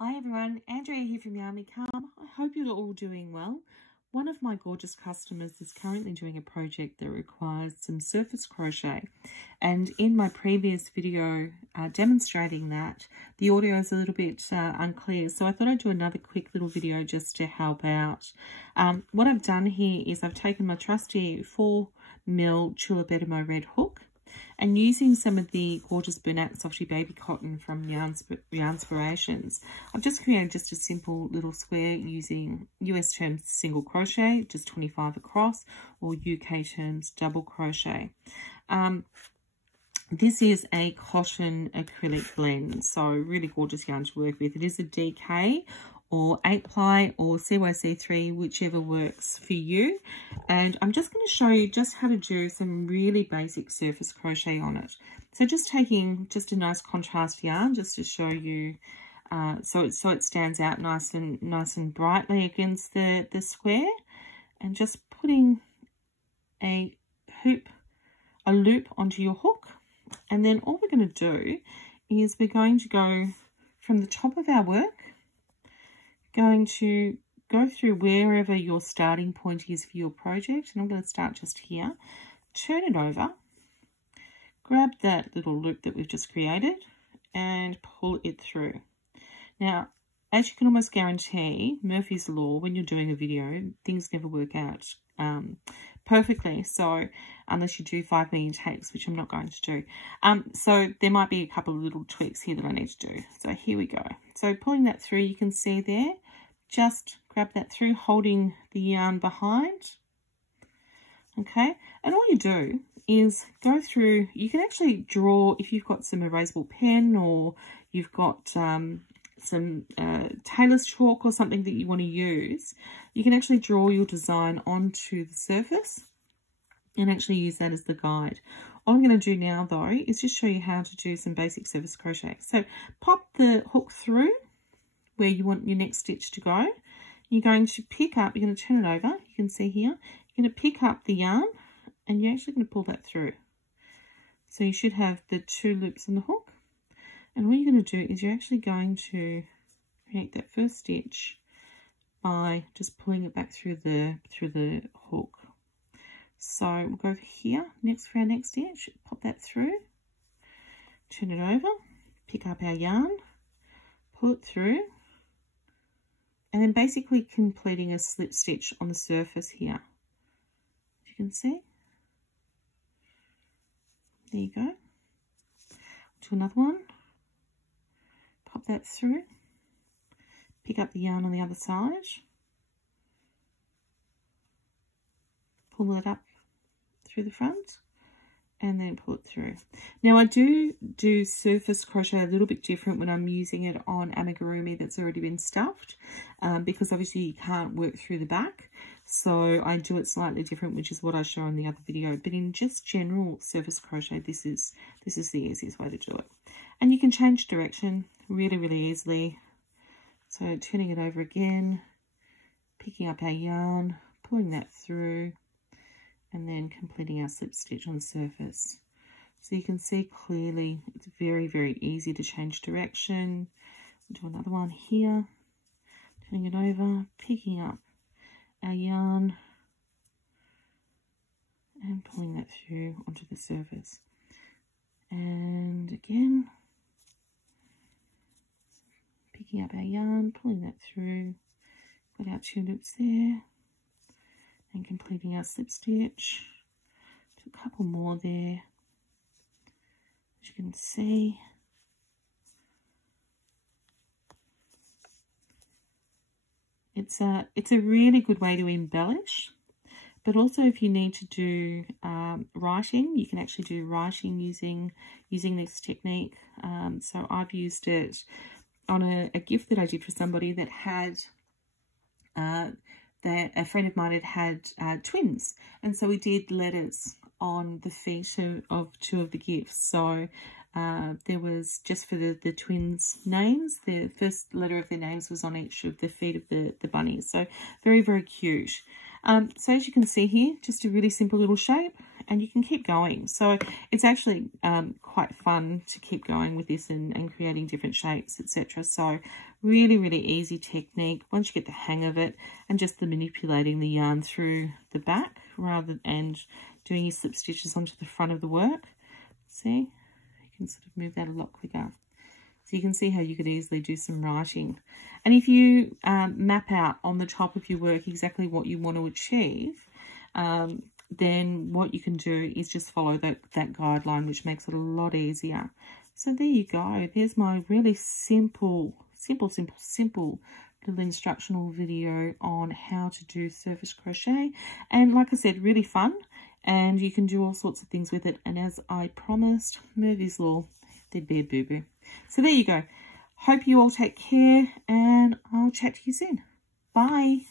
Hi everyone, Andrea here from Yarn Me Calm. I hope you're all doing well. One of my gorgeous customers is currently doing a project that requires some surface crochet, and in my previous video demonstrating that, the audio is a little bit unclear, so I thought I'd do another quick little video just to help out. What I've done here is I've taken my trusty 4mm Chula Bedamo red hook, and using some of the gorgeous Bernat Softy Baby Cotton from Yarnspirations, I've just created just a simple little square using US terms single crochet, just 25 across, or UK terms double crochet. This is a cotton acrylic blend, so really gorgeous yarn to work with. It is a DK or 8-ply or CYC3, whichever works for you. And I'm just going to show you just how to do some really basic surface crochet on it. So just taking just a nice contrast yarn just to show you, so it stands out nice and brightly against the square, and just putting a loop onto your hook. And then all we're going to do is we're going to go from the top of our work, going to go through wherever your starting point is for your project, and I'm going to start just here, turn it over, grab that little loop that we've just created and pull it through. Now, as you can almost guarantee, Murphy's Law, when you're doing a video, things never work out perfectly, so unless you do 5 million takes, which I'm not going to do. So there might be a couple of little tweaks here that I need to do. So here we go. So pulling that through, you can see there, just grab that through, holding the yarn behind. Okay, and all you do is go through, you can actually draw, if you've got some erasable pen or you've got some tailor's chalk or something that you want to use, you can actually draw your design onto the surface and actually use that as the guide. All I'm going to do now though is just show you how to do some basic surface crochet. So pop the hook through where you want your next stitch to go. You're going to pick up, you're going to turn it over, you can see here, you're going to pick up the yarn and you're actually going to pull that through. So you should have the 2 loops on the hook, and what you're going to do is you're actually going to create that first stitch by just pulling it back through the hook. So we'll go over here, next for our next stitch, pop that through, turn it over, pick up our yarn, pull it through, and then basically completing a slip stitch on the surface here. You can see. There you go. To another one. Pop that through. Pick up the yarn on the other side. Pull it up through the front. And then pull it through. Now I do surface crochet a little bit different when I'm using it on amigurumi that's already been stuffed, because obviously you can't work through the back, so I do it slightly different, which is what I show in the other video. But in just general surface crochet, this is the easiest way to do it, and you can change direction really easily. So turning it over again, picking up our yarn, pulling that through, and then completing our slip stitch on the surface. So you can see clearly it's very easy to change direction. We'll do another one here, turning it over, picking up our yarn and pulling that through onto the surface. And again, picking up our yarn, pulling that through, got our 2 loops there, and completing our slip stitch. A couple more there, as you can see. It's a really good way to embellish, but also if you need to do writing, you can actually do writing using this technique. So I've used it on a gift that I did for somebody that had that a friend of mine had twins, and so we did letters on the feet of 2 of the gifts. So there was, just for the twins' names, the first letter of their names was on each of the feet of the bunnies. So very cute. So as you can see here, just a really simple little shape, and you can keep going. So it's actually quite fun to keep going with this and creating different shapes, etc. So really, really easy technique once you get the hang of it, and just the manipulating the yarn through the back rather than doing your slip stitches onto the front of the work. See, you can sort of move that a lot quicker. So you can see how you could easily do some writing. And if you map out on the top of your work exactly what you want to achieve, then what you can do is just follow that guideline, which makes it a lot easier. So there you go. There's my really simple little instructional video on how to do surface crochet. And like I said, really fun. And you can do all sorts of things with it. And as I promised, Murphy's Law, they're bare boo-boo. So there you go. Hope you all take care, and I'll chat to you soon. Bye.